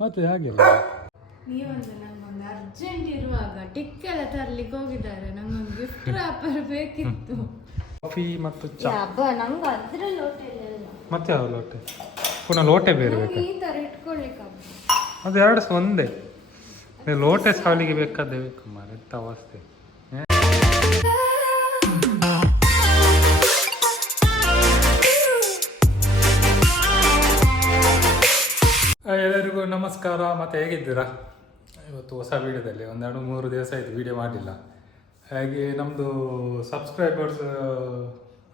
ಮತ್ತೆ ಹಾಗೆ ನೀವೊಂದು ನಂಗೊಂದು ಅರ್ಜೆಂಟ್ ಇರುವಾಗ ಟಿಕ್ ಎಲ್ಲ ತರ್ಲಿಕ್ಕೆ ಹೋಗಿದ್ದಾರೆ, ನಂಗೊಂದು ಗಿಫ್ಟ್ ರ್ಯಾಪರ್ ಬೇಕಿತ್ತು. ಕಾಫಿ ಮತ್ತು ಚಾ. ಹಬ್ಬ ನಂಗೆ ಅದ್ರ ಲೋಟೆ ಇಲ್ಲ. ಮತ್ತೆ ಯಾವ ಲೋಟೆ? ಪುನಃ ಲೋಟೆ ಬೇರೆ ಬೇಕಾ? ಈ ತರ ಇಟ್ಕೊಳ್ಳಿಕ್ಕೆ ಅದು ಎರಡು ಸಹ ಒಂದೇ. ಲೋಟೆ ಸಾಲಿಗೆ ಬೇಕಾದೇ ಬೇಕು ಮಾರ, ಎಂತ ಅವಸ್ಥೆ. ಎಲ್ಲರಿಗೂ ನಮಸ್ಕಾರ. ಮತ್ತೆ ಹೇಗಿದ್ದೀರಾ? ಇವತ್ತು ಹೊಸ ವೀಡಿಯೋದಲ್ಲಿ 2-3 ದಿವಸ ಆಯಿತು ವೀಡಿಯೋ ಮಾಡಿಲ್ಲ. ಹಾಗೆ ನಮ್ಮದು ಸಬ್ಸ್ಕ್ರೈಬರ್ಸ್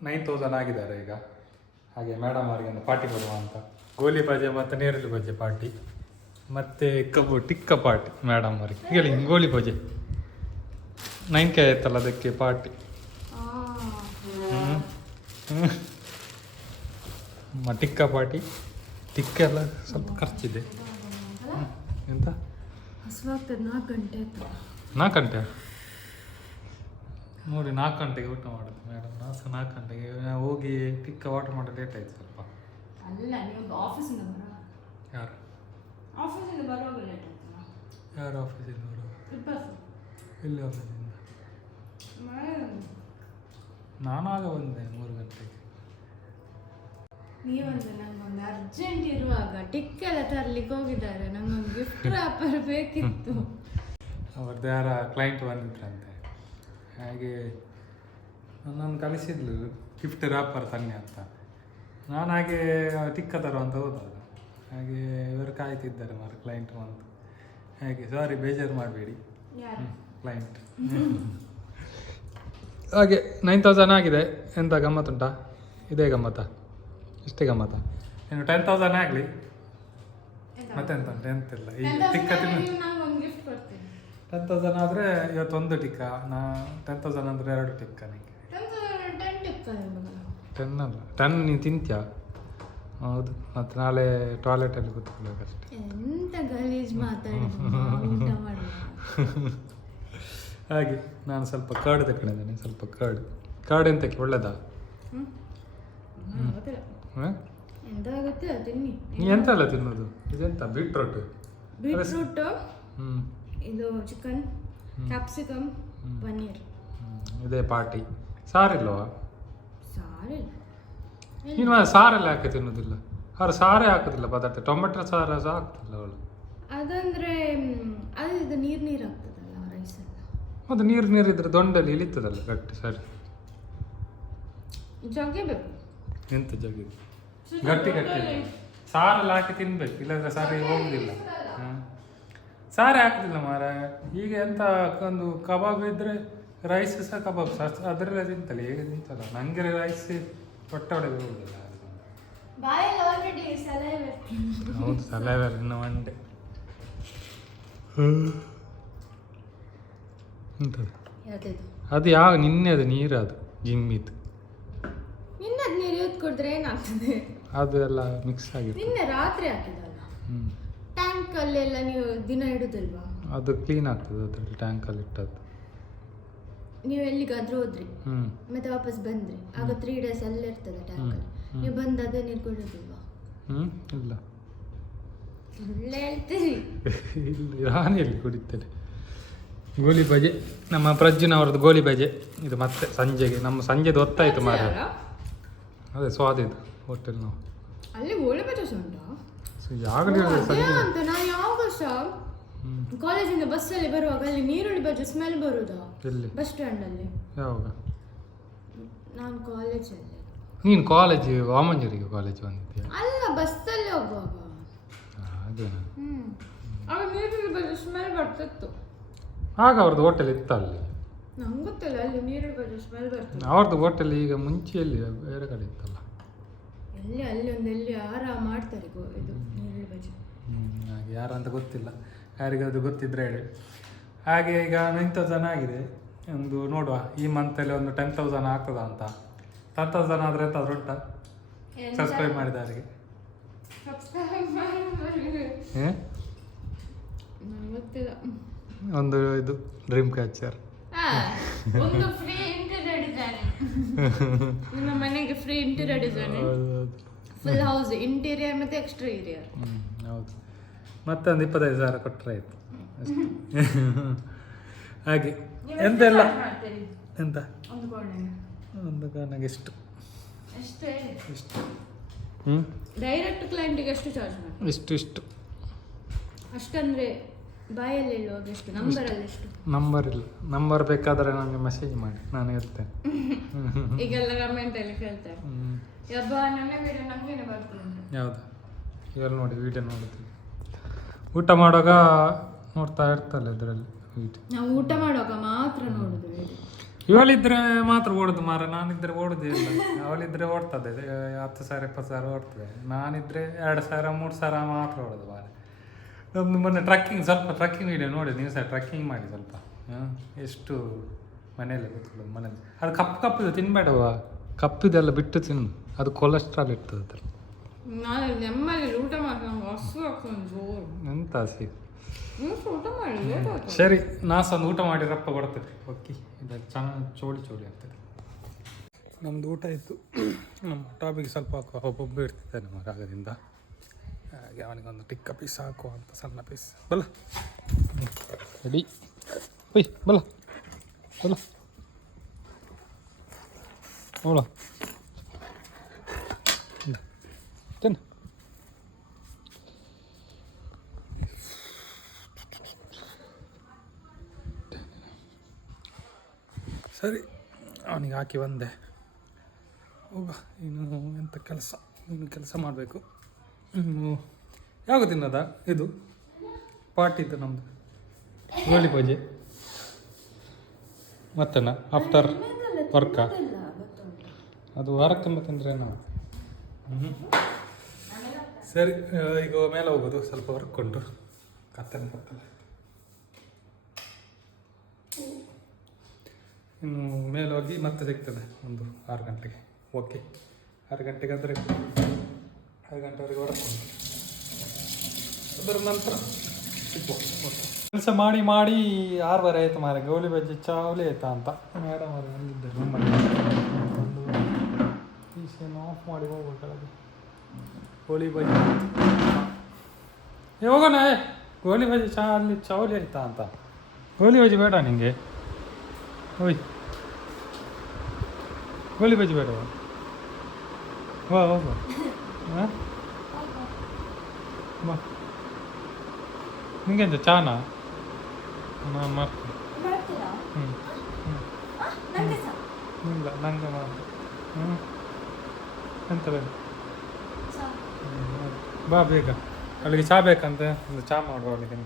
9000 ಆಗಿದ್ದಾರೆ ಈಗ. ಹಾಗೆ ಮೇಡಮ್ ಅವರಿಗೆ ಒಂದು ಪಾರ್ಟಿ ಕೊಡುವ ಅಂತ, ಗೋಲಿ ಬಜೆ ಮತ್ತು ನೇರಳೆ ಬಜೆ ಪಾರ್ಟಿ, ಮತ್ತು ಟಿಕ್ಕ ಪಾರ್ಟಿ ಮೇಡಮ್ ಅವರಿಗೆ. ಹೇಳಿ, ಗೋಲಿ ಬಜೆ 9K ಆಯ್ತಲ್ಲ, ಅದಕ್ಕೆ ಪಾರ್ಟಿ. ಟಿಕ್ಕ ಪಾರ್ಟಿ. ಟಿಕ್ಕ ಎಲ್ಲ ಸ್ವಲ್ಪ ಖರ್ಚಿದೆ. ಎಂತ 4 ಗಂಟೆ ಆಯ್ತು. 4 ಗಂಟೆ ನೋಡಿ, 4 ಗಂಟೆಗೆ ಊಟ ಮಾಡೋದು ಮೇಡಮ್. ನಾನು ಸಹ 4 ಗಂಟೆಗೆ ಹೋಗಿ ಟಿಕ್ಕ ವಾಟರ್ ಮಾಡೋ ಲೇಟ್ ಆಯ್ತು ಸ್ವಲ್ಪ. ಅಲ್ಲ, ನೀವು ಆಫೀಸಿಂದ ಬರೋ. ಯಾರು ಆಫೀಸಿಂದ ಬರುವಾಗ ಲೇಟ್ ಆಯ್ತಲ್ಲ. ಯಾರು ಆಫೀಸಿಂದ ಬರೋದು? ಎಲ್ಲಿ ಆಫೀಸಿಂದ? ನಾನು ಆಗ ಬಂದೆ 3 ಗಂಟೆಗೆ. ನೀವೊಂದು ನಂಗೊಂದು ಅರ್ಜೆಂಟ್ ಇರುವಾಗ ಟಿಕ್ ಎಲ್ಲ ತರ್ಲಿಕ್ಕೆ ಹೋಗಿದ್ದಾರೆ, ನಂಗೊಂದು ಗಿಫ್ಟ್ ರ್ಯಾಪರ್ ಬೇಕಿತ್ತು. ಅವ್ರದ್ದು ಯಾರ ಕ್ಲೈಂಟ್ ಬಂದಿದ್ರಂತೆ, ಹಾಗೆ ನನ್ನನ್ನು ಕಳಿಸಿದ್ಲು ಗಿಫ್ಟ್ ರ್ಯಾಪರ್ ತನ್ನಿ ಅಂತ. ನಾನು ಹಾಗೆ ಟಿಕ್ಕ ತರುವಂತ ಹೋದಾಗ ಹಾಗೆ ಇವರು ಕಾಯ್ತಿದ್ದಾರೆ ಮಾರ, ಕ್ಲೈಂಟ್ ಅಂತ. ಹಾಗೆ ಸಾರಿ, ಬೇಜಾರು ಮಾಡಬೇಡಿ ಕ್ಲೈಂಟ್. ಹಾಗೆ 9000 ಆಗಿದೆ. ಎಂತ ಗಮ್ಮತ್ತುಂಟಾ? ಇದೇ ಗಮ್ಮತ್ತಾ? ಇಷ್ಟೇ ಗಮ್ಮತ್ತ? ಇನ್ನು 10,000 ಆಗಲಿ ಮತ್ತೆಂತ ಉಂಟು? ಎಂತಿಲ್ಲ. ಈ ಟಿಕ್ಕ ತಿನ್ನು. 10,000 ಆದರೆ ಇವತ್ತೊಂದು ಟಿಕ್ಕ, 10,000 ಅಂದರೆ 2 ಟಿಕ್ಕ. ನನಗೆ 10 ಅಲ್ಲ, 10 ನೀನು ತಿಂತ್ಯಾ? ಹೌದು, ಮತ್ತು ನಾಳೆ ಟಾಯ್ಲೆಟಲ್ಲಿ ಕೂತ್ಕೊಳ್ಬೇಕಷ್ಟೆ. ಎಂತ ಗಲೀಜ್ ಮಾತಾಡಿ. ಹಾಗೆ ನಾನು ಸ್ವಲ್ಪ ಕರ್ಡ್ ತಗೊಂಡಿದ್ದೇನೆ. ಸ್ವಲ್ಪ ಕರ್ಡ್ ಎಂತಕ್ಕೆ ಒಳ್ಳೆದಾ? ನೀ ಎಂತ ಎಲ್ಲ ತಿನ್ನೋದು? ಇದೆಂತ? ಬೀಟ್ರೂಟ್, ಇದು ಚಿಕನ್, ಕ್ಯಾಪ್ಸಿಕಮ್, ಪನ್ನೀರ್. ಇದೇ ಪಾರ್ಟಿ. ಸಾರಿಲ್ವಾ? ಸಾರಿಲ್ಲ. ನೀನು ಸಾರೆಲ್ಲ ಯಾಕೆ ತಿನ್ನೋದಿಲ್ಲ? ಅವ್ರು ಸಾರೇ ಹಾಕೋದಿಲ್ಲ ಪದಾರ್ಥ. ಟೊಮೆಟೊ ಸಾರು ಸಹ ಹಾಕ್ತಿಲ್ಲ ಅವಳು. ಅದಂದ್ರೆ ಅದು ನೀರು ಆಗ್ತದಲ್ಲ ರೈಸ್ ಎಲ್ಲ. ಅದು ನೀರು ಇದ್ರೆ ದೊಂಡಲ್ಲಿ ಇಳಿತದಲ್ಲ ಗಟ್ಟಿ. ಸರಿ, ಜಗ್ಗಬೇಕು. ಎಂತ ಜಗ್ಗಿ? ಗಟ್ಟಿ ಸಾರೆಲ್ಲ ಹಾಕಿ ತಿನ್ಬೇಕು, ಇಲ್ಲಾಂದ್ರೆ ಸಾರಿ ಹೋಗುದಿಲ್ಲ. ಸಾರೆ ಹಾಕುದಿಲ್ಲ ಮಾರ. ಈಗ ಎಂತ ಒಂದು ಕಬಾಬ್ ಇದ್ರೆ ರೈಸ್ ಸಹ ಕಬಾಬ್ ಸಹ ಅದರಲ್ಲೇ ತಿಂತಲ್ಲ, ಹೇಗೆ ತಿಂತಲ್ಲ. ನಂಗೆ ರೈಸ್ ಹೊಟ್ಟೆ ಒಳಗೆ ಹೋಗುದಿಲ್ಲ. ಹೌದು, ಸಲಹೆ ಇನ್ನು ಮಂಡೆ. ಎಂತದು ಅದು? ಯಾವ ನಿನ್ನೆ ಅದು ನೀರು, ಅದು ಜಿಮ್ಮಿದು. ನಿನ್ನದು ನೀರು ಯೂತ್ ಕುಡಿದ್ರೆ ಏನಾಗ್ತದೆ? ಅದು ಎಲ್ಲ ಮಿಕ್ಸ್ ಆಗಿದೆ. ನಿನ್ನೆ ರಾತ್ರಿ ಹಾಕಿದಲ್ಲ ಟ್ಯಾಂಕ್ ಅಲ್ಲೆಲ್ಲ ನೀವು ದಿನ ಇಡುದಿಲ್ವಾ? ಅದು ಕ್ಲೀನ್ ಆಗ್ತದೆ ಅದ್ರಲ್ಲಿ, ಟ್ಯಾಂಕಲ್ಲಿ ಇಟ್ಟದ್ದು. ನೀವು ಎಲ್ಲಿಗಾದ್ರೂ ಹೋದ್ರಿ ಮತ್ತೆ ವಾಪಸ್ ಬಂದ್ರಿ, ಆಗ 3 days ಅಲ್ಲೇ ಇರ್ತದೆ ಟ್ಯಾಂಕಲ್ಲಿ. ನೀವು ಬಂದು ಅದೇ ನೀರು ಕುಡಿಯೋದಿಲ್ವಾ? ಇಲ್ಲ, ಸುಳ್ಳು ಹೇಳ್ತೀರಿ. ಇಲ್ಲ, ನಾನು ಎಲ್ಲಿ ಕುಡಿತೇನೆ. ಗೋಲಿ ಬಜೆ, ನಮ್ಮ ಪ್ರಜ್ಜಿನವ್ರದ್ದು ಗೋಲಿ ಬಜೆ. ಇದು ಮತ್ತೆ ಸಂಜೆಗೆ, ನಮ್ಮ ಸಂಜೆದು ಹೊತ್ತಾಯ್ತು ಮಾರ. ಅದೇ ಸ್ವಾದಿದು ಹೋಟೆಲ್. ನಾವು ಅಲ್ಲಿ ಗೋಲಿ ಬಜೆ ಉಂಟಾ? ಯಾವಾಗಲೂ ಅಂತ ನಾನು ಯಾವಾಗ ಸಹ ಕಾಲೇಜಿಂದ ಬಸ್ಸಲ್ಲಿ ಬರುವಾಗ ಅಲ್ಲಿ ನೀರುಳ್ಳಿ ಬಜೆ ಸ್ಮೆಲ್ ಬರುದಾ? ಎಲ್ಲಿ? ಬಸ್ ಸ್ಟ್ಯಾಂಡ್ ಅಲ್ಲಿ. ಯಾವಾಗ? ನಾನು ಕಾಲೇಜಲ್ಲಿ. ನೀನು ಕಾಲೇಜ್ ವಾಮಂಜೂರಿಗೆ ಕಾಲೇಜ್ ಬಂದಿದ್ದೀಯ? ಅಲ್ಲ, ಬಸ್ಸಲ್ಲಿ ಹೋಗುವಾಗ. ಹಾಗೇನಾ? ಆಗ ನೀರುಳ್ಳಿ ಬಜೆ ಸ್ಮೆಲ್ ಬರ್ತಿತ್ತು. ಆಗ ಅವ್ರದ್ದು ಹೋಟೆಲ್ ಇತ್ತು ಅಲ್ಲಿ. ನಂಗೆ ಗೊತ್ತಿಲ್ಲ, ಅಲ್ಲಿ ನೀರುಳ್ಳಿ ಬಜೆ ಸ್ಮೆಲ್ ಬರ್ತದೆ. ಅವ್ರದ್ದು ಹೋಟೆಲ್ ಈಗ ಮುಂಚೆಯಲ್ಲಿ ಬೇರೆ ಕಡೆ ಇತ್ತಲ್ಲ. ಎಲ್ಲಿ ಆರಾಮ ಮಾಡ್ತಾರೆ ಇದು ನೀರುಳ್ಳಿ ಬಜೆ. ಹಾಗೆ ಯಾರು ಅಂತ ಗೊತ್ತಿಲ್ಲ, ಯಾರಿಗಾದ್ರು ಗೊತ್ತಿದ್ರೆ ಹೇಳಿ. ಹಾಗೆ ಈಗ 9000 ಆಗಿದೆ. ಒಂದು ನೋಡುವ, ಈ ಮಂತಲ್ಲಿ ಒಂದು 10,000 ಆಗ್ತದ ಅಂತ. 10,000 ಆದರೆ ಎಂತಾದ್ರೂ ಉಂಟಾ? ಸಬ್ಸ್ಕ್ರೈಬ್ ಮಾಡಿದವರಿಗೆ ಗೊತ್ತಿಲ್ಲ. ಒಂದು ಇದು ಡ್ರೀಮ್ ಕ್ಯಾಚರ್, ಒಂದು ಫ್ರೀ ಇಂಟೀರಿಯರ್ ಡಿಸೈನ್. ನಿಮ್ಮ ಮನೆಗೆ free interior design full house interior ಮತ್ತು ಎಕ್ಸ್ಟೀರಿಯರ್. ಹೌದು, ಮತ್ತೊಂದು 25,000 ಕೊಟ್ಟರೆ ಆಯಿತು ಅಷ್ಟೇ. ಹಾಗೆ ಎಂತೆಲ್ಲ ಎಂತ ಒಂದು ಕೋಣೆಗೆ ಎಷ್ಟು ಡೈರೆಕ್ಟ್ ಕ್ಲೈಂಟಿಗೆ ಎಷ್ಟು ಚಾರ್ಜ್ ಮಾಡಿ? ಇಷ್ಟು ಅಷ್ಟಂದ್ರೆ ಬಾಯಲ್ಲಿ ಹೇಳುವಾಗ ಎಷ್ಟು, ನಂಬರಲ್ಲಿ ಎಷ್ಟು? ನಂಬರ್ ಇಲ್ಲ. ನಂಬರ್ ಬೇಕಾದರೆ ನನಗೆ ಮೆಸೇಜ್ ಮಾಡಿ, ನಾನು ಇರ್ತೇನೆ. ಈಗೆಲ್ಲ ಕಮೆಂಟಲ್ಲಿ ಕೇಳ್ತಾರೆ, ಯಬ್ಬ ನನ್ನ ವಿಡಿಯೋ ನಮಗೇನೆ ಬರ್ತದೆ. ಯಾವುದು ಇವೆಲ್ಲ ನೋಡಿ ವಿಡಿಯೋ ನೋಡ್ತೀವಿ, ಊಟ ಮಾಡುವಾಗ ನೋಡ್ತಾ ಇರ್ತಲ್ಲ ಇದರಲ್ಲಿ ವಿಡಿಯೋ. ನಾವು ಊಟ ಮಾಡುವಾಗ ಮಾತ್ರ ನೋಡುದು ವಿಡಿಯೋ. ಇವಳಿದ್ರೆ ಮಾತ್ರ ಓಡುದು ಮಾರ, ನಾನಿದ್ರೆ ಓಡುದೇ ಇಲ್ಲ. ಅವಳಿದ್ರೆ ಓಡ್ತದೆ 10,000 20,000 ಓಡ್ತದೆ. ನಾನಿದ್ರೆ 2,000 3,000 ಮಾತ್ರ ಓಡೋದು ಮಾರ. ನಮ್ದು ಮೊನ್ನೆ ಸ್ವಲ್ಪ ಟ್ರಕ್ಕಿಂಗ್ ವಿಡಿಯೋ ನೋಡಿ, ನೀವು ಸಹ ಟ್ರಕ್ಕಿಂಗ್ ಮಾಡಿ ಸ್ವಲ್ಪ. ಎಷ್ಟು ಮನೆಯಲ್ಲೇ ಕೂತ್ಕೊಳ್ಳೋದು ಮನೇಲಿ. ಅದು ಕಪ್ಪಿದು ತಿನ್ಬೇಡವ, ಕಪ್ಪಿದೆಲ್ಲ ಬಿಟ್ಟು ತಿನ್ನು, ಅದು ಕೊಲೆಸ್ಟ್ರಾಲ್ ಇರ್ತದೆ ಅದ್ರ. ನಾನು ನೆಮ್ಮದಿ ಊಟ ಮಾಡಿ ನಮ್ಗೆ ಹಸು ಆಗ್ತದೆ ಜೋರು. ಎಂತ ಹಸಿ. ಊಟ ಮಾಡಿ ಸರಿ, ನಾಸೊಂದು ಊಟ ಮಾಡಿ ರಪ್ಪ ಬರ್ತದೆ. ಓಕೆ, ಇದು ಚೆನ್ನಾಗಿ ಚೋಳಿ ಆಗ್ತದೆ. ನಮ್ಮದು ಊಟ ಇತ್ತು. ನಮ್ಮ ಟಾಪಿಗೆ ಸ್ವಲ್ಪ ಒಬ್ಬೊಬ್ಬ ಇರ್ತಿದ್ದಾನೆ ನಮ್ಮ ರಾಗದಿಂದ, ಹಾಗೆ ಅವನಿಗೊಂದು ಟಿಕ್ಕ ಪೀಸ್ ಹಾಕುವ ಅಂತ, ಸಣ್ಣ ಪೀಸ್. ಬಲ್ಲ ರೆಡಿ, ಒಯ್ ಬಲ್ಲ ಬಲ್ಲ ನೋಡ ತಿನ್ನ. ಸರಿ, ಅವನಿಗೆ ಹಾಕಿ ಬಂದೆ. ಹೋಗ ಇನ್ನು ಎಂಥ ಕೆಲಸ, ಇನ್ನು ಕೆಲಸ ಮಾಡಬೇಕು. ಯಾವಾಗ ತಿನ್ನದ ಇದು ಪಾರ್ಟಿ ಇತ್ತು ನಮ್ಮದು, ಗೋಳಿ ಬಜೆ ಮತ್ತೇನ ಆಫ್ಟರ್ ವರ್ಕಾ? ಅದು ವಾರಕ್ಕೊಮ್ಮೆ ತಿಂದರೆ ನಾವು. ಸರಿ, ಈಗ ಮೇಲೆ ಹೋಗೋದು, ಸ್ವಲ್ಪ ವರ್ಕ್ ಉಂಟು. ಕತ್ತಲೆ ಇನ್ನು ಮೇಲೆ ಹೋಗಿ ಮತ್ತೆ ಸಿಗ್ತದೆ ಒಂದು 6 ಗಂಟೆಗೆ. ಓಕೆ, 6 ಗಂಟೆಗೆ ಅಂದರೆ 6 ಗಂಟೆವರೆಗೆ ವರ್ಕ್ ಉಂಟು. ಅದರ ನಂತರ ಸಿಗ್ಬೋದು. ಓಕೆ, ಕೆಲಸ ಮಾಡಿ 6:30 ಆಯಿತು ಮಾರ. ಗೋಲಿ ಬಜ್ಜಿ ಚಾವಲಿ ಆಯ್ತಾ ಅಂತ ಮೇಡಮ್ ಅವರು ಬಂದಿದ್ದೆ ರೂಮಲ್ಲಿ. ಒಂದು ಪೀಸನ್ನು ಆಫ್ ಮಾಡಿ ಹೋಗ್ಬೇಕಾದ್ರೆ ಗೋಲಿ ಬಜ್ಜಿ ಹೋಗೋಣ. ಗೋಲಿ ಬಜ್ಜಿ ಅಲ್ಲಿ ಚೌಲಿ ಆಯ್ತಾ ಅಂತ. ಗೋಲಿ ಬಜ್ಜಿ ಬೇಡ ನಿಂಗೆ? ಓಯ್, ಗೋಲಿ ಬಜ್ಜಿ ಬೇಡ? ವಾ ಹೋಗು. ಹಾಂ ಬಾ, ನಿಂಗೆಂತ ಚಾನಾ? ನಾನು ಮಾಡ್ತೀನಿ. ಇಲ್ಲ, ನಂಗೆ ಮಾಡಿ. ಎಂತ ಬೇಡ? ಬಾ ಬೇಗ, ಅವಳಿಗೆ ಚಹಾ ಬೇಕಂತೆ, ಒಂದು ಚಹಾ ಮಾಡುವ ಅವಳಿಗೆ.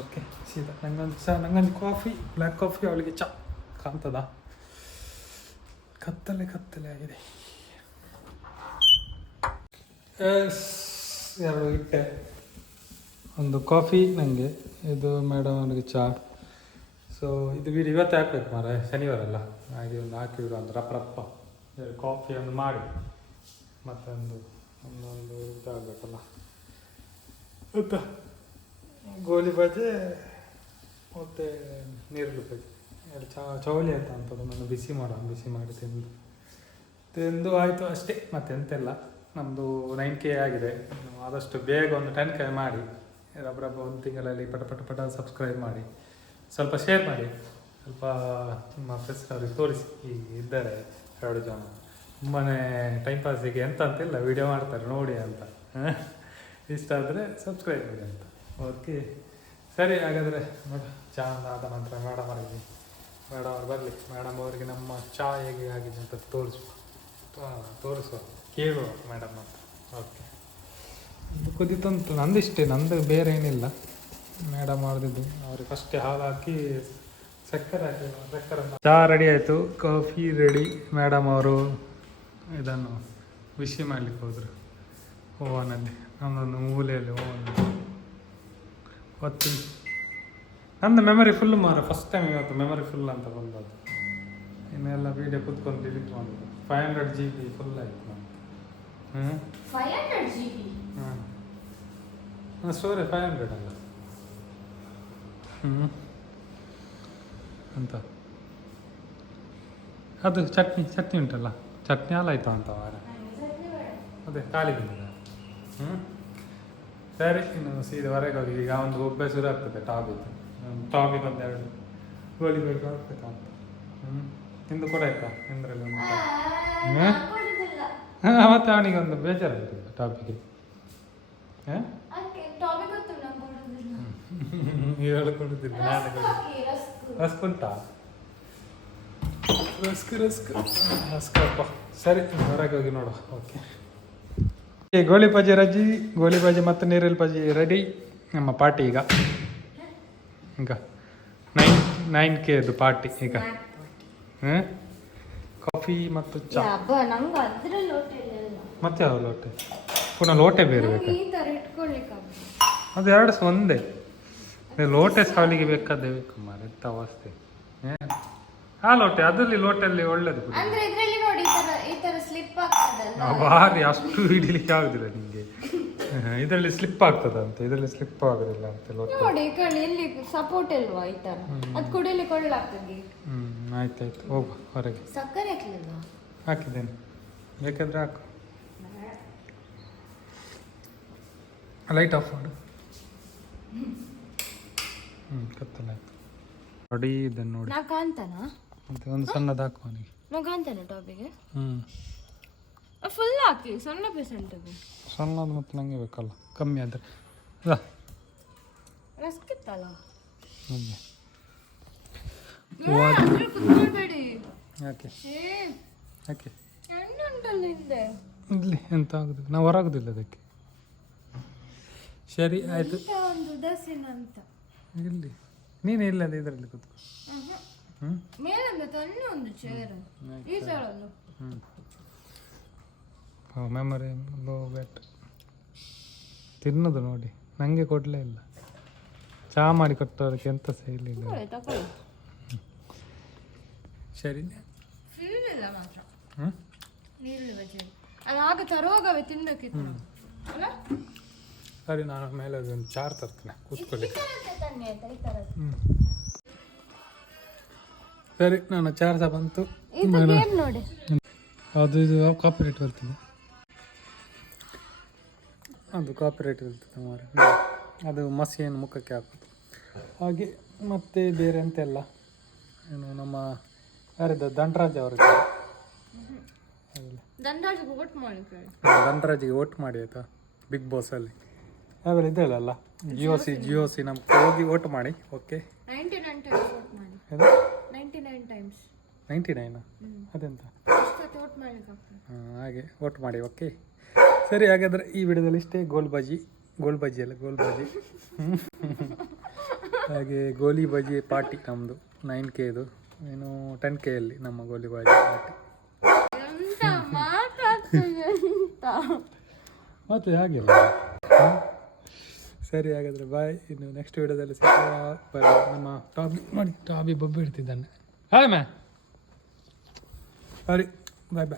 ಓಕೆ, ಸೀದಾ ನಂಗೊಂದು ಕಾಫಿ, ಬ್ಲ್ಯಾಕ್ ಕಾಫಿ, ಅವಳಿಗೆ ಚಹಾ. ಕಾಣ್ತದ? ಕತ್ತಲೆ ಆಗಿದೆ. ಎರಡು ಇಟ್ಟೆ, ಒಂದು ಕಾಫಿ ನನಗೆ, ಇದು ಮೇಡಮ್ ಅವನಿಗೆ ಚಹಾ. ಸೊ ಇದು ವೀಡಿಯೋ ಇವತ್ತೇ ಹಾಕ್ಬೇಕು ಮಾರ, ಶನಿವಾರ ಅಲ್ಲ, ಹಾಗೆ ಒಂದು ಹಾಕಿಬಿಡು ಒಂದು ರಪ್ಪ ಕಾಫಿ ಒಂದು ಮಾಡಿ. ಮತ್ತೊಂದು ಒಂದೊಂದು ಇದಾಗಬೇಕಲ್ಲ ಆಯಿತಾ. ಗೋಲಿ ಬಜೆ ಮತ್ತು ನೀರುಳ್ಳಿ ಬಜೆ ಎರಡು ಚೌಲಿ ಆಯ್ತಾ ಅಂತದ್ದು. ನಾನು ಬಿಸಿ ಮಾಡಿ ತಿಂದು ಆಯಿತು ಅಷ್ಟೇ, ಮತ್ತೆಂತೆಲ್ಲ. ನಮ್ಮದು 9K ಆಗಿದೆ. ಆದಷ್ಟು ಬೇಗ ಒಂದು 10K ಮಾಡಿ, ರಬ್ಬ ಒಂದು ತಿಂಗಳಲ್ಲಿ ಪಟ ಸಬ್ಸ್ಕ್ರೈಬ್ ಮಾಡಿ, ಸ್ವಲ್ಪ ಶೇರ್ ಮಾಡಿ, ಸ್ವಲ್ಪ ನಿಮ್ಮ ಫ್ರೆಂಡ್ಸ್ ಅವ್ರಿಗೆ ತೋರಿಸಿ. ಈಗ ಇದ್ದಾರೆ 2 ಜನ, ತುಂಬಾ ಟೈಮ್ ಪಾಸಿಗೆ ಎಂತ ಅಂತಿಲ್ಲ, ವೀಡಿಯೋ ಮಾಡ್ತಾರೆ ನೋಡಿ ಅಂತ. ಇಷ್ಟ ಆದರೆ ಸಬ್ಸ್ಕ್ರೈಬ್ ಮಾಡಿ ಅಂತ. ಓಕೆ ಸರಿ, ಹಾಗಾದರೆ ನೋಡಿ, ಚಹಾ ಆದ ನಂತರ ಮೇಡಮ್ ಅವ್ರಿಗೆ, ಮೇಡಮ್ ಅವ್ರು ಬರಲಿ, ಮೇಡಮ್ ಅವರಿಗೆ ನಮ್ಮ ಚಹಾ ಹೇಗೆ ಆಗಿದೆ ಅಂತ ತೋರಿಸುವ ಕೇಳುವ ಮೇಡಮ್ ಅಂತ. ಓಕೆ, ಕುದಿತಂತು, ನಂದಿಷ್ಟೇ, ನಂದು ಬೇರೆ ಏನಿಲ್ಲ. ಮೇಡಮ್ ಅವ್ರದ್ದು ಅವ್ರಿಗೆ ಫಸ್ಟೇ ಹಾಲು ಹಾಕಿ ಸಕ್ಕರೆ ಚಹಾ ರೆಡಿ ಆಯಿತು, ಕಾಫಿ ರೆಡಿ. ಮೇಡಮ್ ಅವರು ಇದನ್ನು ಬಿಸಿ ಮಾಡಲಿಕ್ಕೆ ಹೋದರು ಓವನಲ್ಲಿ, ನಮ್ಮದೊಂದು ಮೂಲೆಯಲ್ಲಿ ಓವನ್ ಹೊತ್ತು. ನಂದು ಮೆಮೊರಿ ಫುಲ್ ಮಾರ, ಫಸ್ಟ್ ಟೈಮ್ ಇವತ್ತು ಮೆಮೊರಿ ಫುಲ್ ಅಂತ ಬಂದದ್ದು. ಇನ್ನೆಲ್ಲ ವೀಡಿಯೋ ಕೂತ್ಕೊಂಡು ಡಿಲೀಟ್ ಮಾಡೋದು. 500 GB ಫುಲ್ ಆಯಿತು ನಮ್ಮದು. 500 GB? ಹಾಂ, ಸ್ಟೋರಿ 500 ಅಲ್ಲ. ಅಂತ ಅದು ಚಟ್ನಿ ಉಂಟಲ್ಲ, ಚಟ್ನಿ ಹಾಲಾಯ್ತು ಅಂತ ವಾರ. ಅದು ಅದೇ ಖಾಲಿ ಬಂದಿದೆ. ಸರಿ, ಇನ್ನು ಸೀದಾ ಹೊರಗೆ ಹೋಗಿ ಈಗ ಒಂದು ಒಬ್ಬ ಶುರು ಆಗ್ತದೆ ಟಾಬಿಗೆ ಒಂದೆರಡು ಗೋಳಿ ಹಾಕ್ಬೇಕಂತ. ನಿಂದು ಕೂಡ ಆಯ್ತಾ ನಿಂದ್ರಲ್ಲಿ ಒಂದು ಮತ್ತೆ ಅವನಿಗೆ ಒಂದು ಬೇಜಾರಾಗ್ತದೆ ಟಾಪಿಗೆ. ಹೇಳು ಕೊಡುದಿಲ್ಲ, ನಾನು ರಸ್ಕ್ ಉಂಟಾ? ರಸ್ಕಪ್ಪ. ಸರಿ, ಹೊರಗೆ ಹೋಗಿ ನೋಡುವ. ಓಕೆ, ಗೋಳಿ ಬಜ್ಜಿ ಮತ್ತು ನೀರಲ್ಲಿ ಬಜ್ಜಿ ರೆಡಿ. ನಮ್ಮ ಪಾರ್ಟಿ ಈಗ 9K ಪಾರ್ಟಿ ಈಗ. ಕಾಫಿ ಮತ್ತು ಚಾ. ಮತ್ತೆ ಯಾವ ಲೋಟೆ? ಪುನಃ ಲೋಟೆ ಬೇರೆ ಬೇಕಾ? ಅದು ಎರಡು ಒಂದೇ. ಲೋಟೆ ಸಾಲಿಗೆ ಬೇಕಾದೇ ಬೇಕು ಮಾರ. ಎಂತ ಅವಸ್ಥೆ. ಆ ಲೋಟೆ ಅದರಲ್ಲಿ ಲೋಟಲ್ಲಿ ಒಳ್ಳೇದು ಭಾರಿ, ಅಷ್ಟು ಹಿಡಿಲಿಕ್ಕೆ ಆಗುದಿಲ್ಲ ನಿಮಗೆ. ಇದರಲ್ಲಿ ಸ್ಲಿಪ್ ಆಗ್ತದಂತೆ, ಇದರಲ್ಲಿ ಸ್ಲಿಪ್ ಆಗುದಿಲ್ಲ ಅಂತ ಲೋಟೆ. ಸಪೋರ್ಟ್ ಅಲ್ವಾ ಈ ತರ, ಅದು ಕುಡಿಲಿಕ್ಕೆ ಒಳ್ಳಾಗ್ತದೆ. ಆಯ್ತಾಯ್ತು, ಹೋಗು ಹೊರಗೆ. ಸಕ್ಕರೆ ಹಾಕ್ಲಿಲ್ವಾ? ಹಾಕಿದ್ದೇನೆ, ಬೇಕಾದ್ರೆ ಹಾಕು. ಲೈಟ್ ಆಫ್ ಮಾಡು. ಕತ್ತಲ ಆಯ್ತು ನೋಡಿ. ಇದನ್ನು ನೋಡಿ, ನಾ ಕಾಣ್ತಾನ? ಮತ್ತೆ ಒಂದು ಸಣ್ಣದು ಹಾಕು ಅವನಿಗೆ. ನಾ ಕಾಣ್ತಾನೆ ಟಾಪಿಗೆ. ಫುಲ್ ಹಾಕಿ, ಸಣ್ಣ ಪೀಸೆಂಟ್ ಅದು. ಸಣ್ಣದು ಮತ್ತೆ ನಂಗೆ ಬೇಕಲ್ಲ, ಕಮ್ಮಿ ಆದರೆ. ರಸ್ಕ್ ಇತ್ತಲ್ಲ. ಯಾಕೆ ಯಾಕೆ ಇಲ್ಲಿ ಎಂತ ಆಗುದು? ನಾವು ಹೊರಗುದಿಲ್ಲ ಅದಕ್ಕೆ. ಸರಿ ಆಯ್ತು. ಇಲ್ಲಿ ನೀನು ಇಲ್ಲದ ಇದರಲ್ಲಿ ಕೂತ್ಕೊ. ಮೆಮೊರಿ ಲೋ ಬ್ಯಾಟ್ ತಿನ್ನೋದು ನೋಡಿ, ನನಗೆ ಕೊಡಲೇ ಇಲ್ಲ. ಚಹಾ ಮಾಡಿ ಕೊಟ್ಟವ್ರಿಗೆ ಎಂತ ಸಹ ಇಲ್ಲ. ಸರಿ, ಸರಿ, ನಾನು ಮೇಲೆ ಒಂದು ಚಾರ್ ತರ್ತೇನೆ ಕೂತ್ಕೊಳ್ಳಿ. ಸರಿ, ನಾನು ಚಾರ್ ಸಹ ಬಂತು. ಅದು ಇದು ಕಾಪಿರೇಟ್ ಬರ್ತದೆ, ಅದು ಕಾಪಿರೇಟ್ ಇರ್ತದೆ ಮಾರೆ. ಅದು ಮಸಿಯನ್ನು ಮುಖಕ್ಕೆ ಹಾಕೋದು ಹಾಗೆ. ಮತ್ತೆ ಬೇರೆ ಅಂತೆಲ್ಲ ಏನು ನಮ್ಮ ಯಾರಿದ್ದ ದಂಡರಾಜ್ ಅವರಿಗೆ ದಂಡರಾಜಿಗೆ ವೋಟ್ ಮಾಡಿ ಆಯಿತಾ, ಬಿಗ್ ಬಾಸಲ್ಲಿ ಅವೆಲ್ಲ ಇದೆಯಲ್ಲ. ಜಿಯೋ ಸಿ ನಮ್ಗೆ ಹೋಗಿ ವೋಟ್ ಮಾಡಿ. ಓಕೆ, 99 ಅದೆಂತ ಹಾಗೆ ವೋಟ್ ಮಾಡಿ. ಓಕೆ, ಸರಿ, ಹಾಗಾದರೆ ಈ ವಿಡಿಯೋದಲ್ಲಿ ಇಷ್ಟೇ. ಗೋಲ್ ಬಜ್ಜಿ ಹಾಗೆ ಗೋಲಿ ಬಜ್ಜಿ ಪಾರ್ಟಿ ನಮ್ಮದು 9K ಇದು, ಏನು 10Kಯಲ್ಲಿ ನಮ್ಮ ಗೋಲಿ ಬಜ್ಜಿ ಪಾರ್ಟಿ. ಮತ್ತೆ ಹಾಗೆಲ್ಲ. ಸರಿ, ಹಾಗಾದರೆ ಬಾಯ್. ಇನ್ನು ನೆಕ್ಸ್ಟ್ ವಿಡಿಯೋದಲ್ಲಿ ಸಿಗುವ. ನಮ್ಮ ಟಾಬಿ ಬೊಬ್ಬೆ ಇಡ್ತಿದ್ದಾನೆ. ಹಾಯ್ ಮ್ಯಾ. ಸರಿ, ಬಾಯ್.